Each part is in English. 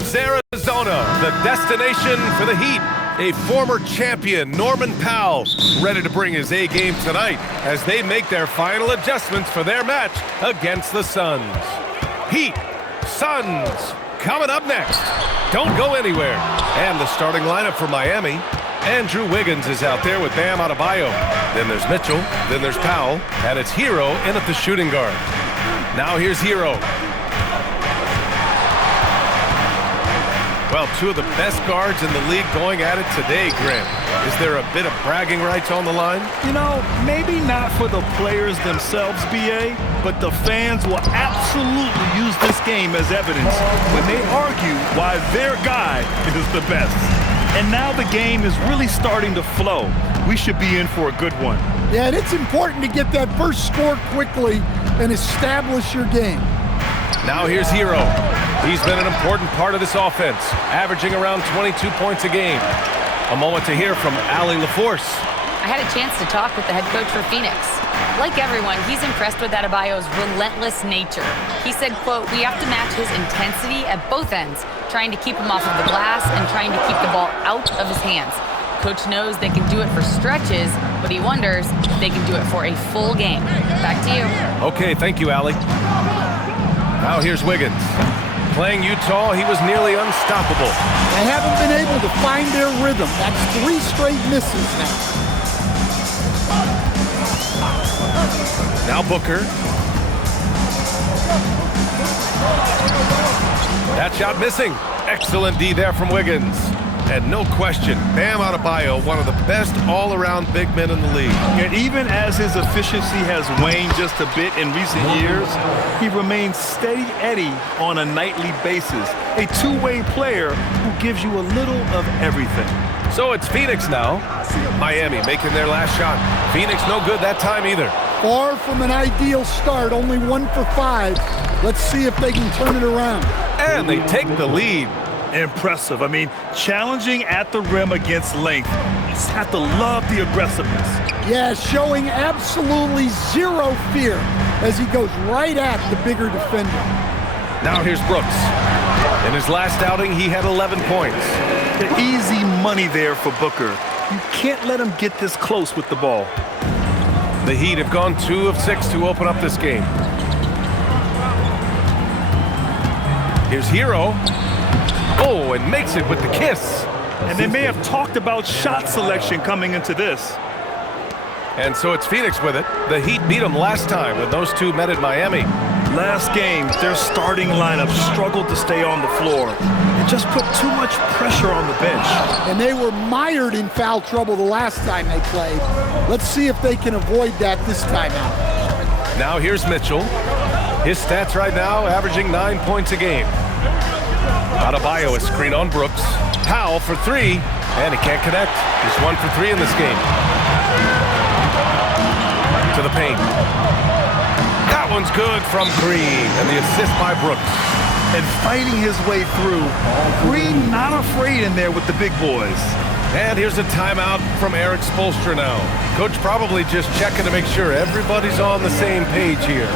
Phoenix, Arizona, the destination for the Heat. A former champion, Norman Powell, ready to bring his A game tonight as they make their final adjustments for their match against the Suns. Heat, Suns, coming up next. Don't go anywhere. And the starting lineup for Miami. Andrew Wiggins is out there with Bam Adebayo. Then there's Mitchell, then there's Powell, and it's Hero in at the shooting guard. Now here's Hero. Well, two of the best guards in the league going at it today, Grant. Is there a bit of bragging rights on the line? You know, maybe not for the players themselves, BA, but the fans will absolutely use this game as evidence when they argue why their guy is the best. And now the game is really starting to flow. We should be in for a good one. Yeah, and it's important to get that first score quickly and establish your game. Now here's Hero. He's been an important part of this offense, averaging around 22 points a game. A moment to hear from Allie LaForce. I had a chance to talk with the head coach for Phoenix. Like everyone, he's impressed with Adebayo's relentless nature. He said, quote, "We have to match his intensity at both ends, trying to keep him off of the glass and trying to keep the ball out of his hands. Coach knows they can do it for stretches, but he wonders if they can do it for a full game." Back to you. Okay, thank you, Allie. Now here's Wiggins. Playing Utah, he was nearly unstoppable. They haven't been able to find their rhythm. That's 3 straight misses now. Now Booker. That shot missing. Excellent D there from Wiggins. And no question, Bam Adebayo, one of the best all-around big men in the league. And even as his efficiency has waned just a bit in recent years, he remains steady Eddie on a nightly basis. A two-way player who gives you a little of everything. So it's Phoenix now. Miami making their last shot. Phoenix no good that time either. Far from an ideal start, only 1 for 5. Let's see if they can turn it around. And they take the lead. Impressive. I mean, challenging at the rim against length. You just have to love the aggressiveness. Yeah, showing absolutely zero fear as he goes right at the bigger defender. Now here's Brooks. In his last outing, he had 11 points. The easy money there for Booker. You can't let him get this close with the ball. The Heat have gone 2 of 6 to open up this game. Here's Hero. Oh, and makes it with the kiss. And they may have talked about shot selection coming into this. And so it's Phoenix with it. The Heat beat them last time when those two met at Miami. Last game, their starting lineup struggled to stay on the floor. It just put too much pressure on the bench. And they were mired in foul trouble the last time they played. Let's see if they can avoid that this time out. Now here's Mitchell. His stats right now averaging 9 points a game. Adebayo is screen on Brooks. Powell for 3, and he can't connect. He's 1 for 3 in this game. To the paint. That one's good from Green, and the assist by Brooks. And fighting his way through. Green not afraid in there with the big boys. And here's a timeout from Eric Spoelstra now. Coach probably just checking to make sure everybody's on the same page here.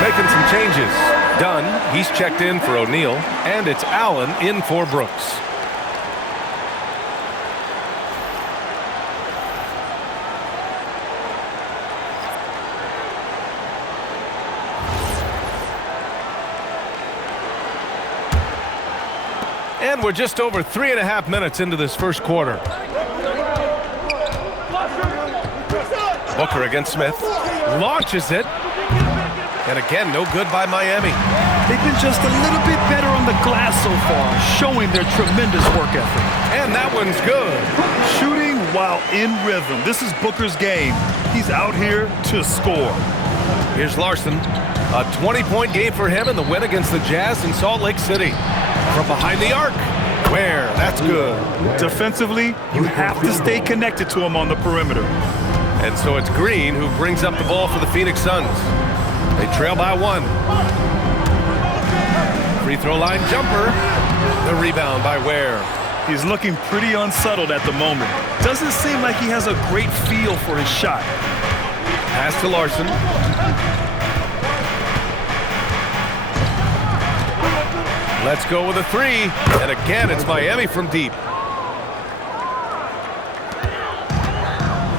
Making some changes. Dunn, he's checked in for O'Neal, and it's Allen in for Brooks. And we're just over 3.5 minutes into this first quarter. Booker against Smith. Launches it. And again, no good by Miami. They've been just a little bit better on the glass so far, showing their tremendous work ethic. And that one's good. Shooting while in rhythm. This is Booker's game. He's out here to score. Here's Larson. A 20-point game for him in the win against the Jazz in Salt Lake City. From behind the arc. Where? That's good. Defensively, you have to stay connected to him on the perimeter. And so it's Green who brings up the ball for the Phoenix Suns. They trail by 1. Free throw line jumper. The rebound by Ware. He's looking pretty unsettled at the moment. Doesn't seem like he has a great feel for his shot. Pass to Larson. Let's go with a 3. And again, it's Miami from deep.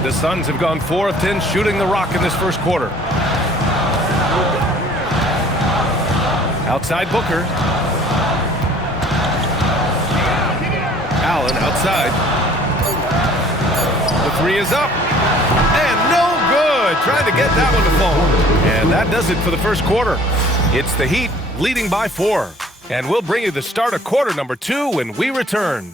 The Suns have gone 4 of 10 shooting the rock in this first quarter. Outside Booker. Allen outside. The 3 is up. And no good. Trying to get that one to fall. And that does it for the first quarter. It's the Heat leading by 4. And we'll bring you the start of quarter number 2 when we return.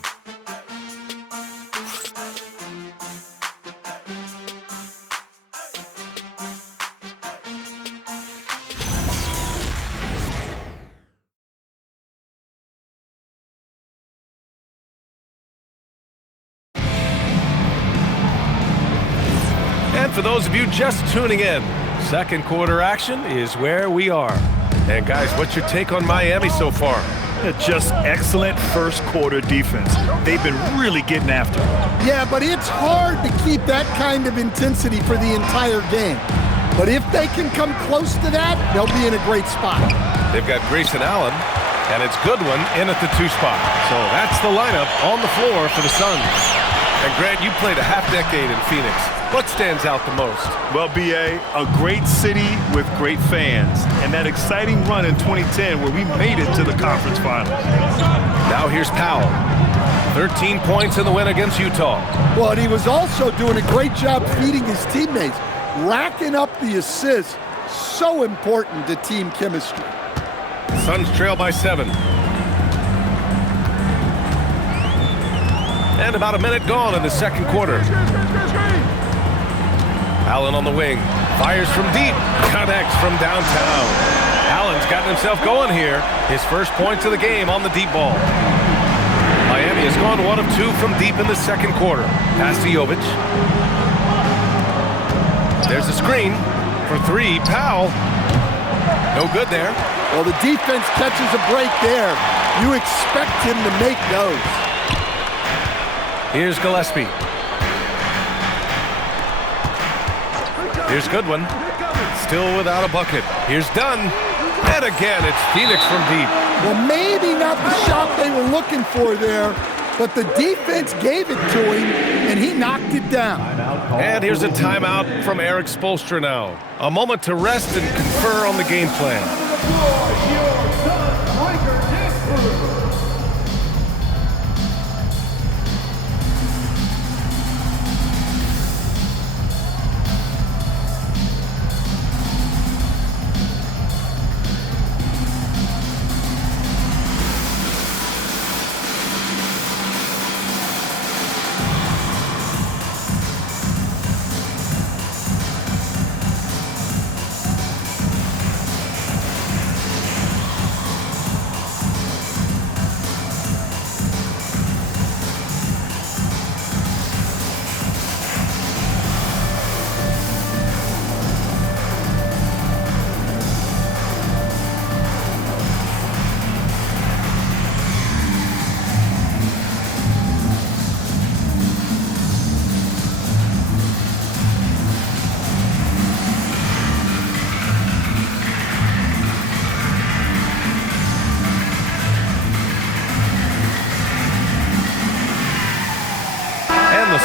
For those of you just tuning in, second quarter action is where we are. And guys, what's your take on Miami so far? Just excellent first quarter defense. They've been really getting after it. Yeah, but it's hard to keep that kind of intensity for the entire game. But if they can come close to that, they'll be in a great spot. They've got Grayson Allen, and it's Goodwin in at the 2 spot. So that's the lineup on the floor for the Suns. And Grant, you played a half-decade in Phoenix. What stands out the most? Well, B.A., a great city with great fans. And that exciting run in 2010 where we made it to the conference finals. Now here's Powell. 13 points in the win against Utah. Well, and he was also doing a great job feeding his teammates. Racking up the assists. So important to team chemistry. Suns trail by 7. And about a minute gone in the second quarter. Allen on the wing, fires from deep, connects from downtown. Allen's gotten himself going here. His first points of the game on the deep ball. Miami has gone 1 of 2 from deep in the second quarter. Pass to Jovic. There's a screen for 3. Powell. No good there. Well, the defense catches a break there. You expect him to make those. Here's Gillespie. Here's Goodwin. Still without a bucket. Here's Dunn. And again, it's Phoenix from deep. Well, maybe not the shot they were looking for there, but the defense gave it to him, and he knocked it down. And here's a timeout from Eric Spoelstra now. A moment to rest and confer on the game plan.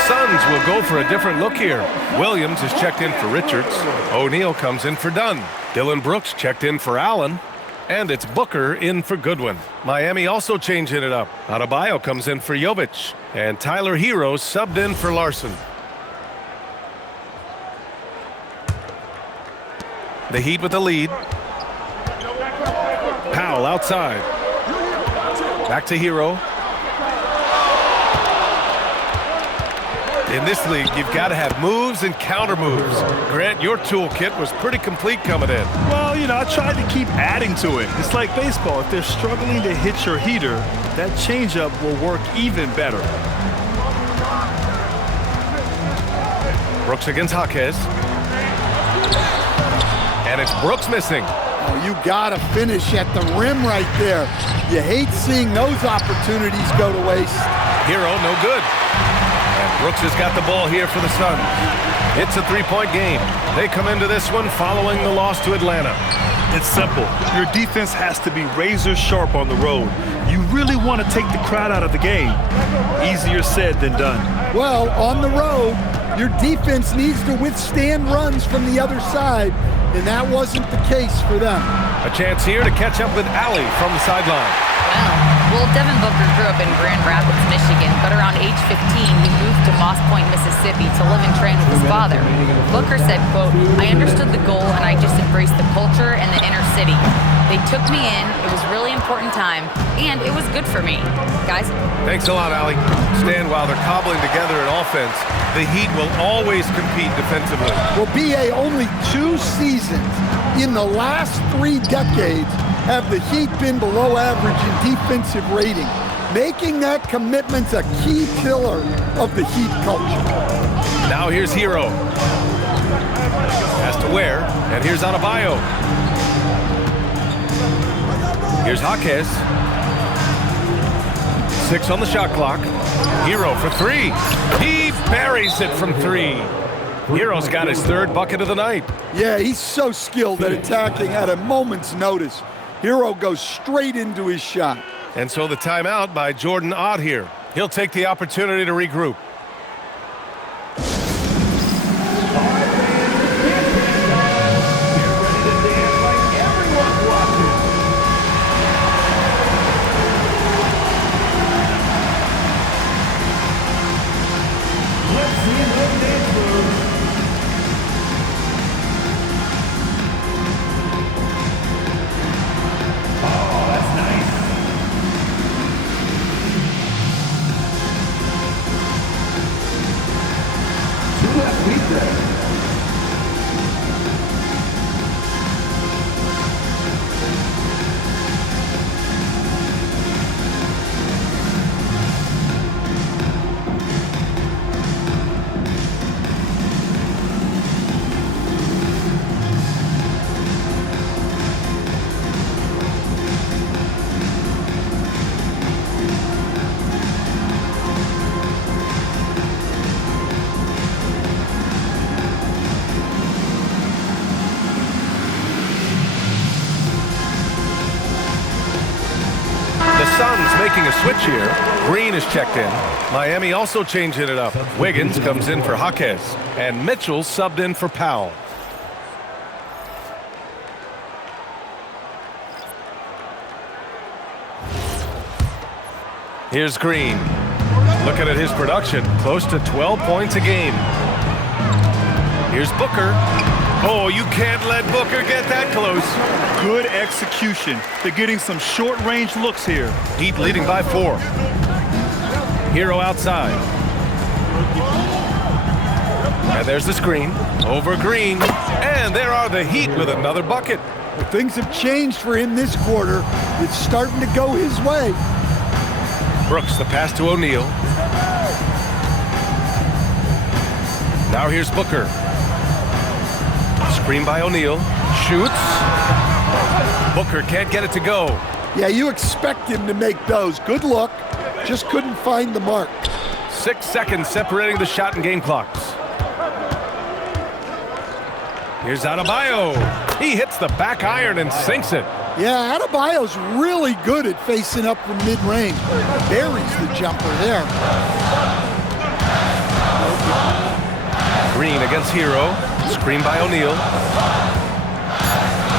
Suns will go for a different look here. Williams is checked in for Richards. O'Neal comes in for Dunn. Dylan Brooks checked in for Allen. And it's Booker in for Goodwin. Miami also changing it up. Adebayo comes in for Jovic. And Tyler Hero subbed in for Larson. The Heat with the lead. Powell outside. Back to Hero. In this league, you've got to have moves and counter moves. Grant, your toolkit was pretty complete coming in. Well, I tried to keep adding to it. It's like baseball. If they're struggling to hit your heater, that changeup will work even better. Brooks against Jaquez. And it's Brooks missing. Oh, you got to finish at the rim right there. You hate seeing those opportunities go to waste. Hero, no good. And Brooks has got the ball here for the Suns. It's a three-point game. They come into this one following the loss to Atlanta. It's simple. Your defense has to be razor sharp on the road. You really want to take the crowd out of the game. Easier said than done. Well, on the road, your defense needs to withstand runs from the other side, and that wasn't the case for them. A chance here to catch up with Allie from the sideline. Well, Devin Booker grew up in Grand Rapids, Michigan, but around age 15, he moved to Moss Point, Mississippi to live and train with his father. Booker said, quote, "I understood the goal and I just embraced the culture and the inner city. They took me in, it was a really important time, and it was good for me." Guys? Thanks a lot, Allie. Stan, while they're cobbling together an offense, the Heat will always compete defensively. Well, BA, only 2 seasons in the last 3 decades have the Heat been below average in defensive rating, making that commitment a key pillar of the Heat culture. Now here's Hero. Has to Ware, and here's Adebayo. Here's Jaquez. 6 on the shot clock. Hero for 3. He buries it from 3. Hero's got his 3rd bucket of the night. Yeah, he's so skilled at attacking at a moment's notice. Hero goes straight into his shot. And so the timeout by Jordan Ott here. He'll take the opportunity to regroup. Making a switch here. Green is checked in. Miami also changing it up. Wiggins comes in for Jaquez. And Mitchell subbed in for Powell. Here's Green. Looking at his production, close to 12 points a game. Here's Booker. Oh, you can't let Booker get that close. Good execution. They're getting some short-range looks here. Heat leading by 4. Hero outside. And there's the screen. Over Green. And there are the Heat with another bucket. Well, things have changed for him this quarter. It's starting to go his way. Brooks, the pass to O'Neal. Now here's Booker. Screen by O'Neal. Shoots. Booker can't get it to go. Yeah, you expect him to make those. Good look. Just couldn't find the mark. 6 seconds separating the shot and game clocks. Here's Adebayo. He hits the back iron and sinks it. Yeah, Adebayo's really good at facing up from mid-range. Buries the jumper there. Green against Hero. Screen by O'Neal.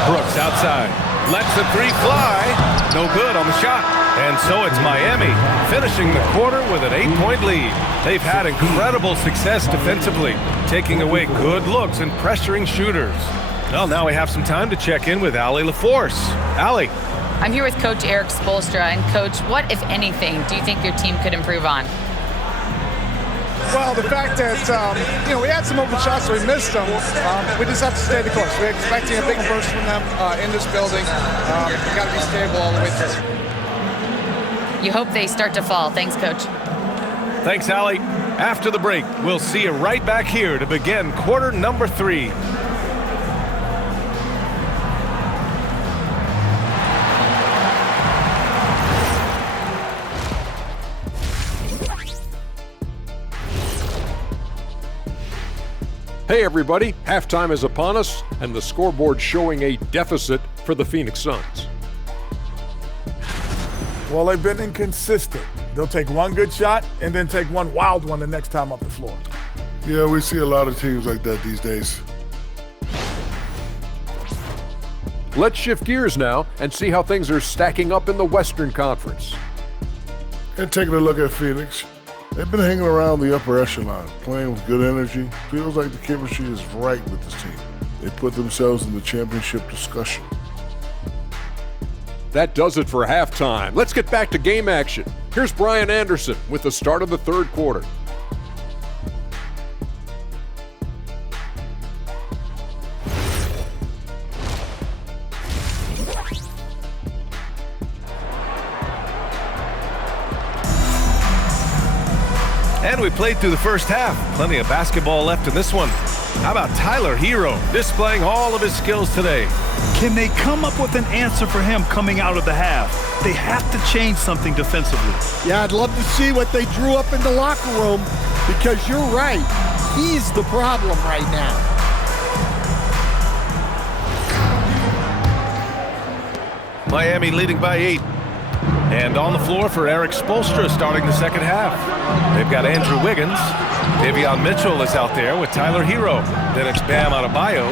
Brooks outside. Lets the three fly. No good on the shot. And so it's Miami finishing the quarter with an 8-point lead. They've had incredible success defensively, taking away good looks and pressuring shooters. Well, now we have some time to check in with Allie LaForce. Allie. I'm here with Coach Erik Spoelstra. And Coach, what, if anything, do you think your team could improve on? Well, the fact that, we had some open shots, so we missed them. We just have to stay the course. We're expecting a big burst from them in this building. We got to be stable all the way through. You hope they start to fall. Thanks, Coach. Thanks, Allie. After the break, we'll see you right back here to begin quarter number 3. Hey everybody, halftime is upon us and the scoreboard showing a deficit for the Phoenix Suns. Well, they've been inconsistent. They'll take one good shot and then take one wild one the next time off the floor. Yeah, we see a lot of teams like that these days. Let's shift gears now and see how things are stacking up in the Western Conference. And taking a look at Phoenix, they've been hanging around the upper echelon, playing with good energy. Feels like the chemistry is right with this team. They put themselves in the championship discussion. That does it for halftime. Let's get back to game action. Here's Brian Anderson with the start of the third quarter. And we played through the first half. Plenty of basketball left in this one. How about Tyler Hero displaying all of his skills today? Can they come up with an answer for him coming out of the half? They have to change something defensively. Yeah, I'd love to see what they drew up in the locker room because you're right. He's the problem right now. Miami leading by 8. And on the floor for Erik Spoelstra starting the second half. They've got Andrew Wiggins. Davion Mitchell is out there with Tyler Hero. Then it's Bam Adebayo.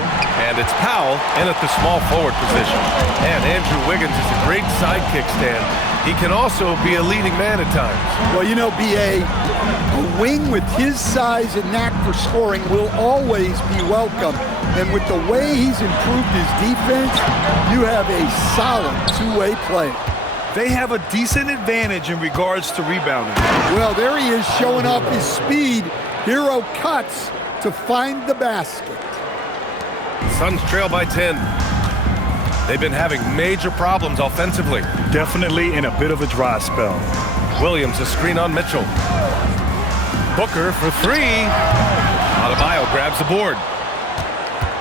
And it's Powell in at the small forward position. And Andrew Wiggins is a great sidekick stand. He can also be a leading man at times. Well, you know, B.A., a wing with his size and knack for scoring will always be welcome. And with the way he's improved his defense, you have a solid two-way player. They have a decent advantage in regards to rebounding. Well, there he is showing off his speed. Hero cuts to find the basket. Suns trail by 10. They've been having major problems offensively. Definitely in a bit of a dry spell. Williams a screen on Mitchell. Booker for 3. Adebayo grabs the board.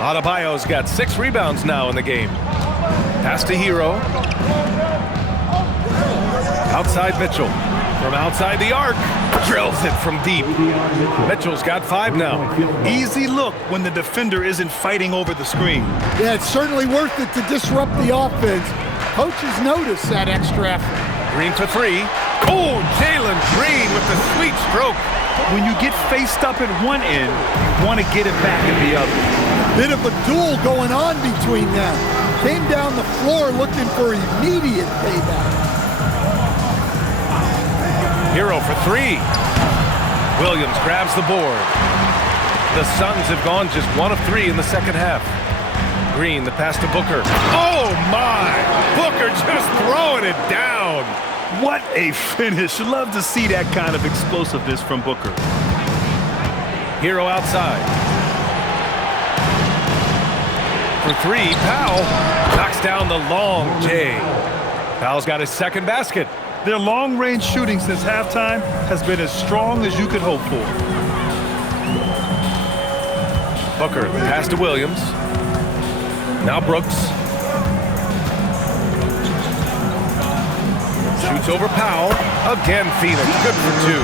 Adebayo's got 6 rebounds now in the game. Pass to Hero. Outside Mitchell. From outside the arc. Drills it from deep. Mitchell's got 5 now. Easy look when the defender isn't fighting over the screen. Yeah, it's certainly worth it to disrupt the offense. Coaches notice that extra effort. Green for 3. Oh, Jalen Green with the sweet stroke. When you get faced up at one end, you want to get it back at the other. Bit of a duel going on between them. Came down the floor looking for immediate payback. Hero for 3. Williams grabs the board. The Suns have gone just 1 of 3 in the second half. Green, the pass to Booker. Oh, my! Booker just throwing it down. What a finish. Love to see that kind of explosiveness from Booker. Hero outside. For 3, Powell knocks down the long J. Powell's got his second basket. Their long-range shooting since halftime has been as strong as you could hope for. Booker, pass to Williams. Now Brooks. Shoots over Powell. Again, Phoenix, good for 2.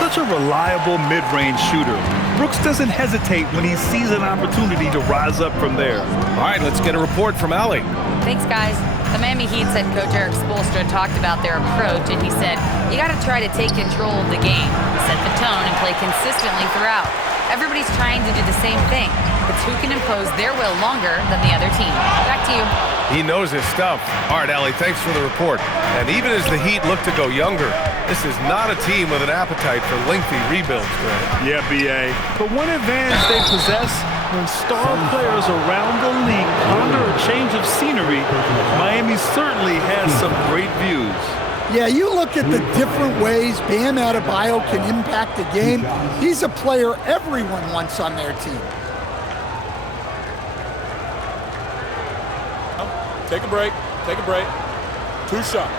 Such a reliable mid-range shooter. Brooks doesn't hesitate when he sees an opportunity to rise up from there. All right, let's get a report from Allie. Thanks, guys. The Miami Heat's head coach Erik Spoelstra talked about their approach, and he said, you got to try to take control of the game, set the tone, and play consistently throughout. Everybody's trying to do the same thing. It's who can impose their will longer than the other team. Back to you. to you. He knows his stuff. All right, Allie, thanks for the report. And even as the Heat look to go younger, this is not a team with an appetite for lengthy rebuilds, Grant. Yeah, B.A. But one advantage they possess, when star players around the league ponder a change of scenery, Miami certainly has some great views. Yeah, you look at the different ways Bam Adebayo can impact a game. He's a player everyone wants on their team. Take a break. Take a break. 2 shots.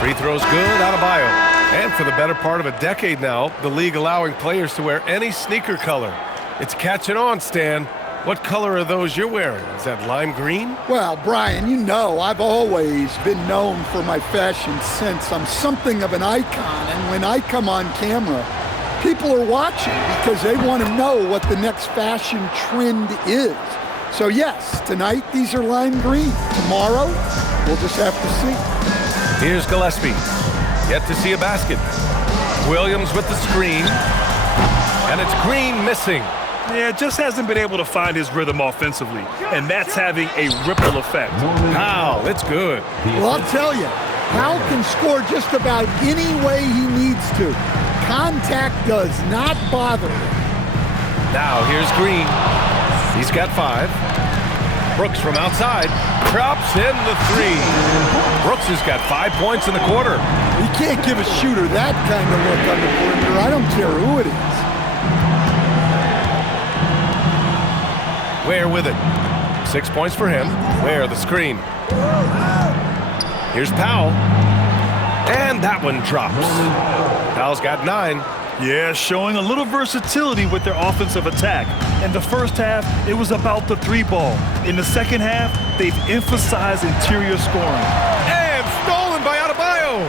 Free throw's good, Adebayo. And for the better part of a decade now, the league allowing players to wear any sneaker color. It's catching on, Stan. What color are those you're wearing? Is that lime green? Well, Brian, you know I've always been known for my fashion sense. I'm something of an icon, and when I come on camera, people are watching because they want to know what the next fashion trend is. So yes, tonight these are lime green. Tomorrow, we'll just have to see. Here's Gillespie. Yet to see a basket. Williams with the screen. And it's Green missing. Yeah, just hasn't been able to find his rhythm offensively, and that's having a ripple effect. Powell, it's good. Well, I'll tell you, Powell can score just about any way he needs to. Contact does not bother him. Now here's Green. He's got 5. Brooks from outside drops in the 3. Brooks has got 5 points in the quarter. You can't give a shooter that kind of look on the perimeter. I don't care who it is. Ware with it. 6 points for him. Ware the screen. Here's Powell. And that one drops. Powell's got 9. Yeah, showing a little versatility with their offensive attack. In the first half, it was about the 3-ball. In the second half, they've emphasized interior scoring. And stolen by Adebayo.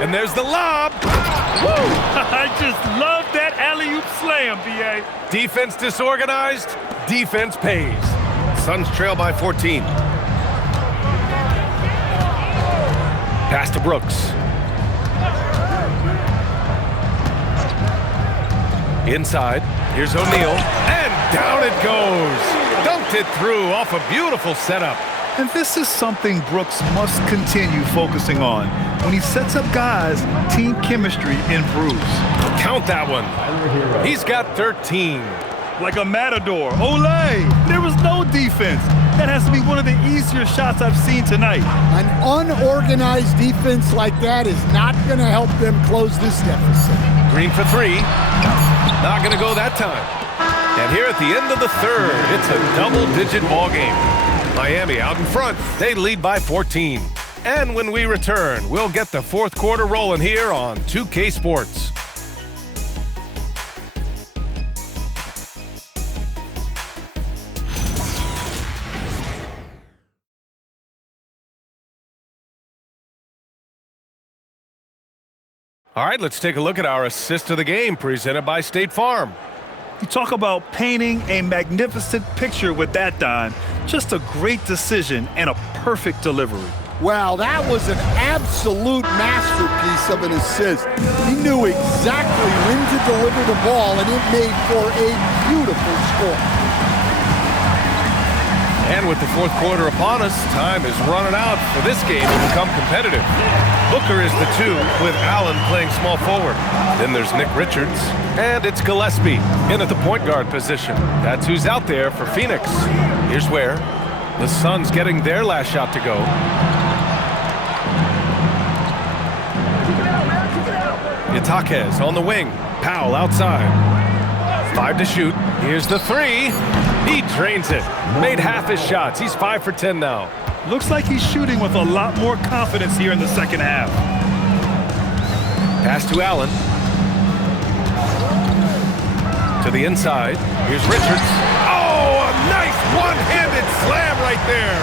And there's the lob. Woo! I just love that alley-oop slam, B.A. Defense disorganized, defense pays. Suns trail by 14. Pass to Brooks. Inside, here's O'Neal, and down it goes. Dunked it through off a beautiful setup. And this is something Brooks must continue focusing on. When he sets up guys, team chemistry improves. Count that one. He's got 13. Like a matador. Olay! There was no defense. That has to be one of the easier shots I've seen tonight. An unorganized defense like that is not going to help them close this deficit. Green for 3. Not going to go that time. And here at the end of the third, it's a double-digit ball game. Miami out in front. They lead by 14. And when we return, we'll get the fourth quarter rolling here on 2K Sports. All right, let's take a look at our assist of the game presented by State Farm. You talk about painting a magnificent picture with that dime. Just a great decision and a perfect delivery. Wow, that was an absolute masterpiece of an assist. He knew exactly when to deliver the ball, and it made for a beautiful score. And with the fourth quarter upon us, time is running out for this game to become competitive. Booker is the 2, with Allen playing small forward. Then there's Nick Richards, and it's Gillespie in at the point guard position. That's who's out there for Phoenix. Here's where the Suns getting their last shot to go. Itaquez on the wing. Powell outside. 5 to shoot. Here's the 3. He drains it. Made half his shots. He's 5 for 10 now. Looks like he's shooting with a lot more confidence here in the second half. Pass to Allen. To the inside. Here's Richards. Oh, a nice one-handed slam right there.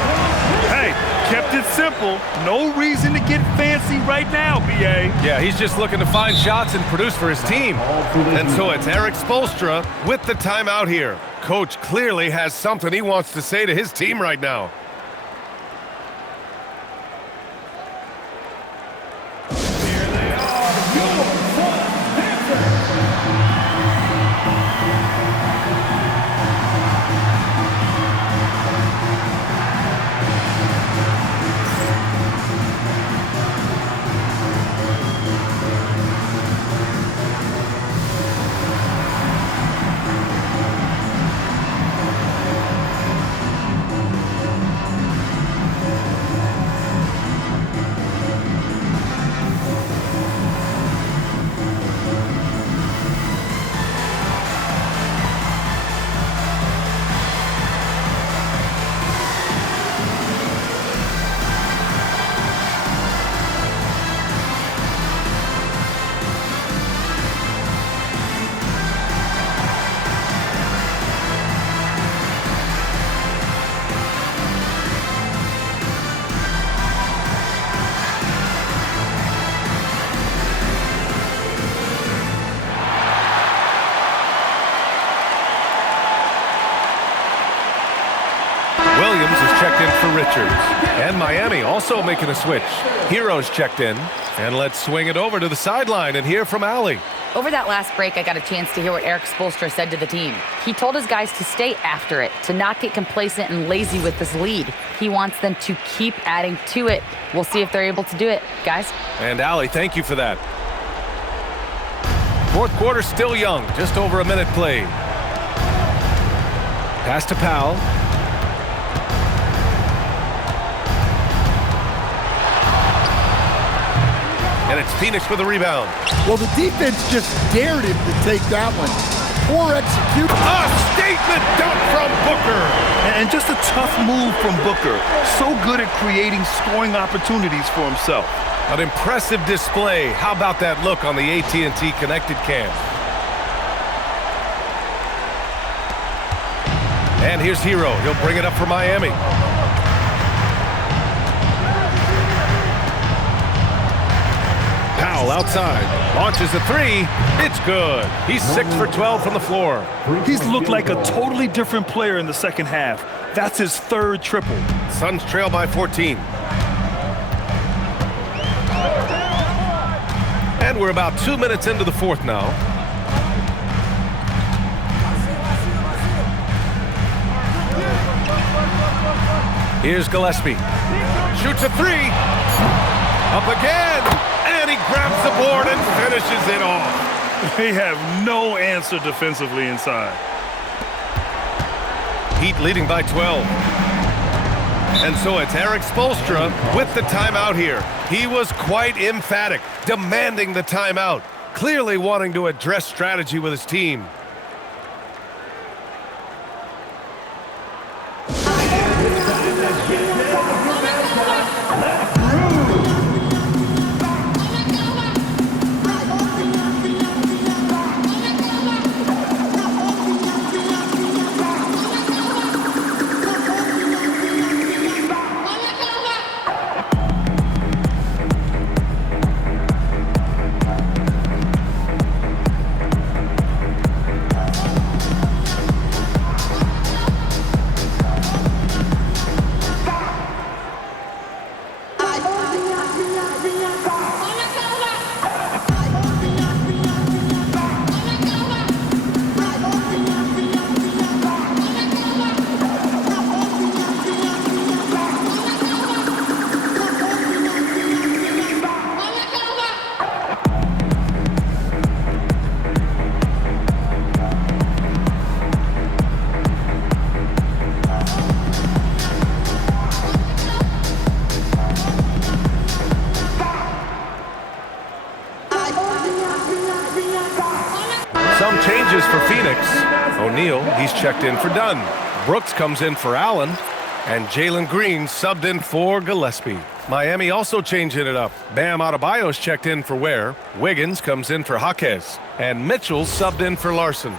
Hey, kept it simple. No reason to get fancy right now, B.A. Yeah, he's just looking to find shots and produce for his team. And so it's Eric Spoelstra with the timeout here. Coach clearly has something he wants to say to his team right now. Richards. And Miami also making a switch. Hero's checked in. And let's swing it over to the sideline and hear from Allie. Over that last break, I got a chance to hear what Erik Spoelstra said to the team. He told his guys to stay after it, to not get complacent and lazy with this lead. He wants them to keep adding to it. We'll see if they're able to do it, guys. And Allie, thank you for that. Fourth quarter still young, just over a minute played. Pass to Powell. And it's Phoenix with the rebound. Well, the defense just dared him to take that one. Poor execution. A statement dunk from Booker. And just a tough move from Booker. So good at creating scoring opportunities for himself. An impressive display. How about that look on the AT&T Connected Cam? And here's Hero. He'll bring it up for Miami. Powell outside. Launches a three. It's good. He's 6 for 12 from the floor. He's looked like a totally different player in the second half. That's his third triple. Suns trail by 14. And we're about 2 minutes into the fourth now. Here's Gillespie. Shoots a three. Up again. And he grabs the board and finishes it off. They have no answer defensively inside. Heat leading by 12. And so it's Erik Spoelstra with the timeout here. He was quite emphatic, demanding the timeout, clearly wanting to address strategy with his team. Some changes for Phoenix. O'Neal, he's checked in for Dunn. Brooks comes in for Allen. And Jalen Green subbed in for Gillespie. Miami also changing it up. Bam Adebayo's checked in for Ware. Wiggins comes in for Jaquez. And Mitchell subbed in for Larson.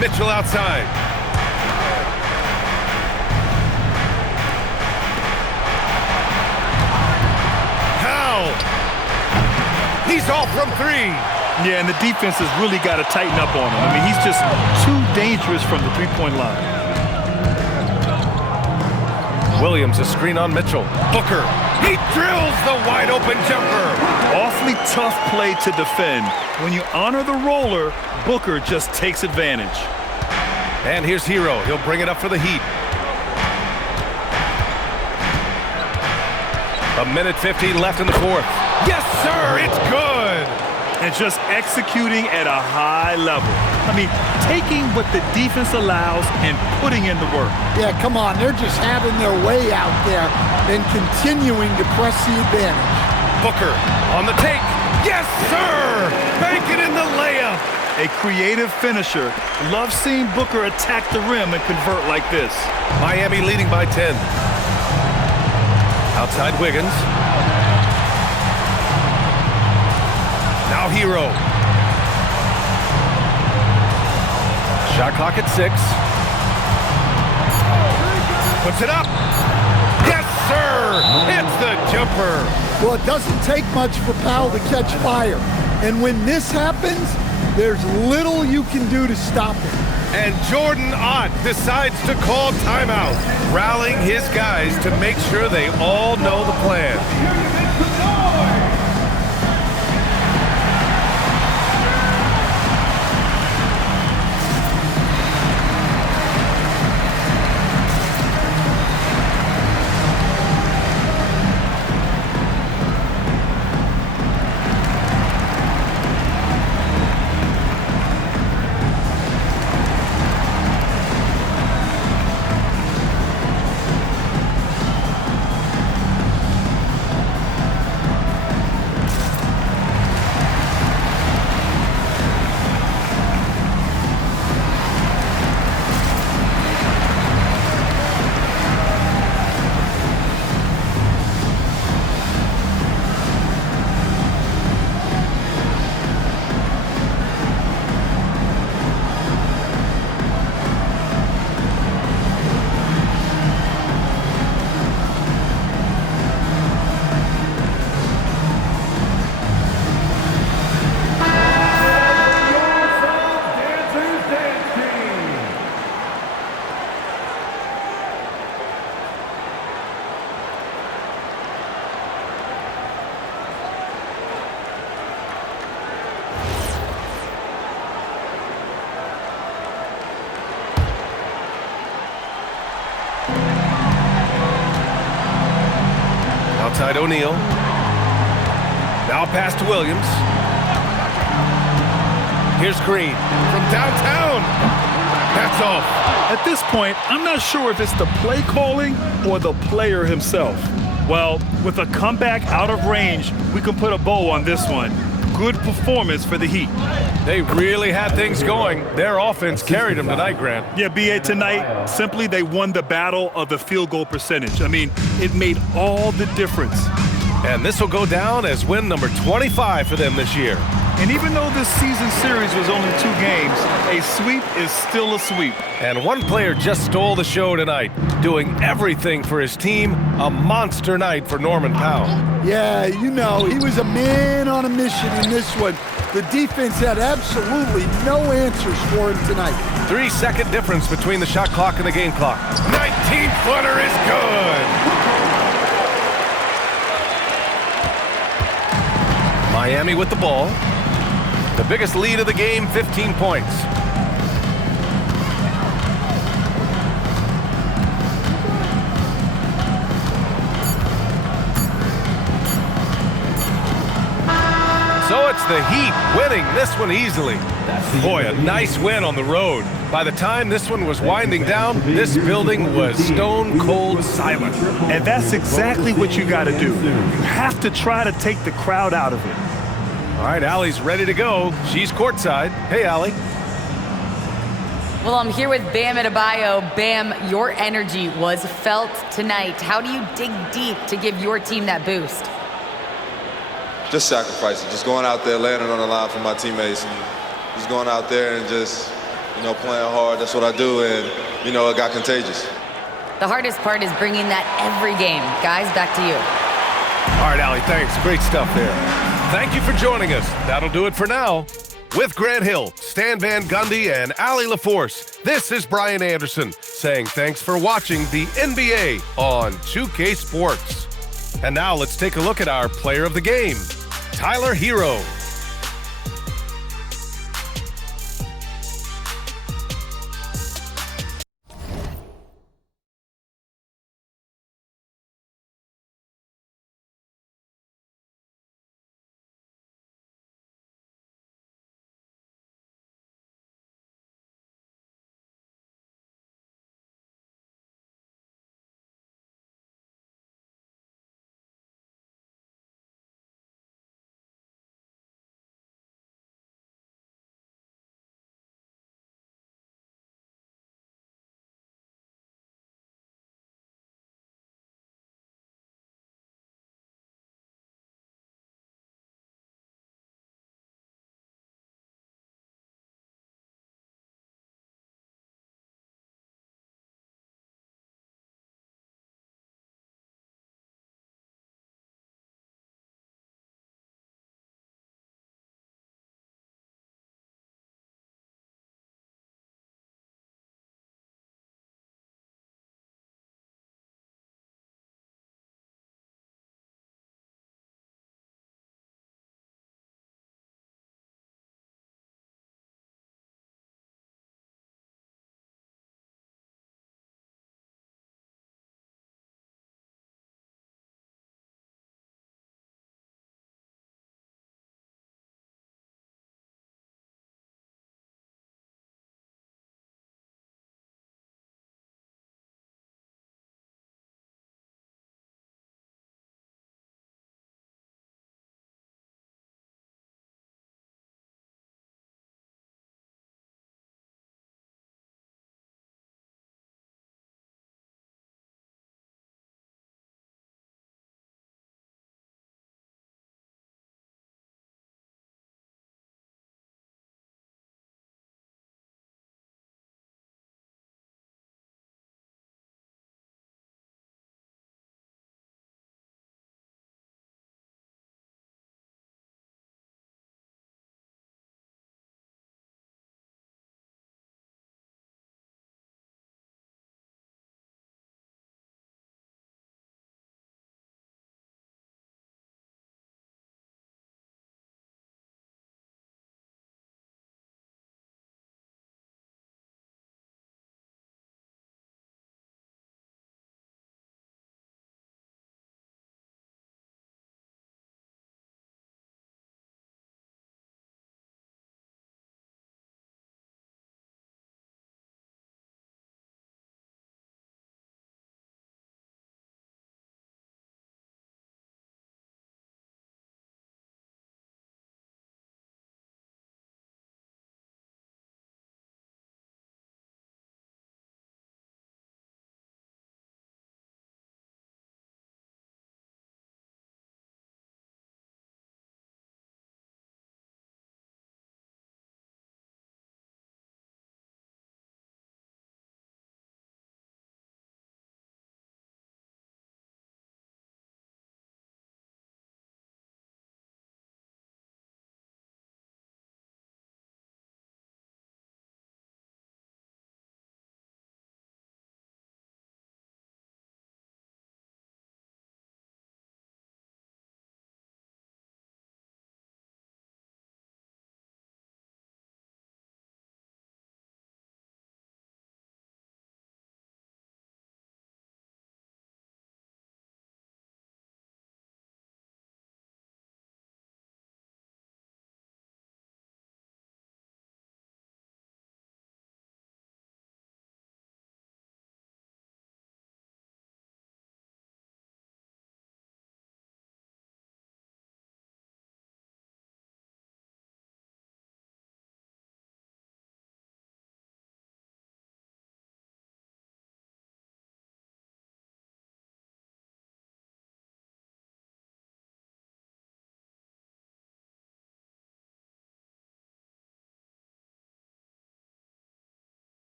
Mitchell outside. He's off from three. Yeah, and the defense has really got to tighten up on him. I mean, he's just too dangerous from the three-point line. Williams, a screen on Mitchell. Booker, he drills the wide-open jumper. Awfully tough play to defend. When you honor the roller, Booker just takes advantage. And here's Hero. He'll bring it up for the Heat. A minute 15 left in the fourth. Yes, sir, it's good. And just executing at a high level. I mean, taking what the defense allows and putting in the work. Yeah, come on, they're just having their way out there and continuing to press the advantage. Booker on the take. Yes, sir! Bank it in the layup. A creative finisher. Love seeing Booker attack the rim and convert like this. Miami leading by 10. Outside Wiggins. Now Hero. Shot clock at 6. Puts it up. Yes, sir! It's the jumper. Well, it doesn't take much for Powell to catch fire. And when this happens, There's little you can do to stop him. And Jordan Ott decides to call timeout, rallying his guys to make sure they all know the plan. Outside O'Neal. Now pass to Williams. Here's Green from downtown. That's off. At this point, I'm not sure if it's the play calling or the player himself. Well, with a comeback out of range, we can put a bow on this one. Good performance for the Heat. They really had things going. Their offense carried them tonight, Grant. Yeah, B.A., tonight, simply they won the battle of the field goal percentage. I mean, it made all the difference. And this will go down as win number 25 for them this year. And even though this season series was only 2 games, a sweep is still a sweep. And one player just stole the show tonight, doing everything for his team. A monster night for Norman Powell. Yeah, you know, he was a man on a mission in this one. The defense had absolutely no answers for him tonight. 3-second difference between the shot clock and the game clock. 19-footer is good. Miami with the ball. The biggest lead of the game, 15 points. So it's the Heat winning this one easily. Boy, a nice win on the road. By the time this one was winding down, this building was stone cold silent. And that's exactly what you got to do. You have to try to take the crowd out of it. All right, Allie's ready to go. She's courtside. Hey, Allie. Well, I'm here with Bam Adebayo. Bam, your energy was felt tonight. How do you dig deep to give your team that boost? Just sacrificing, just going out there, laying it on the line for my teammates, and just going out there and just, playing hard. That's what I do, and, it got contagious. The hardest part is bringing that every game. Guys, back to you. All right, Allie, thanks. Great stuff there. Thank you for joining us. That'll do it for now. With Grant Hill, Stan Van Gundy, and Allie LaForce, this is Brian Anderson saying thanks for watching the NBA on 2K Sports. And now let's take a look at our player of the game, Tyler Herro.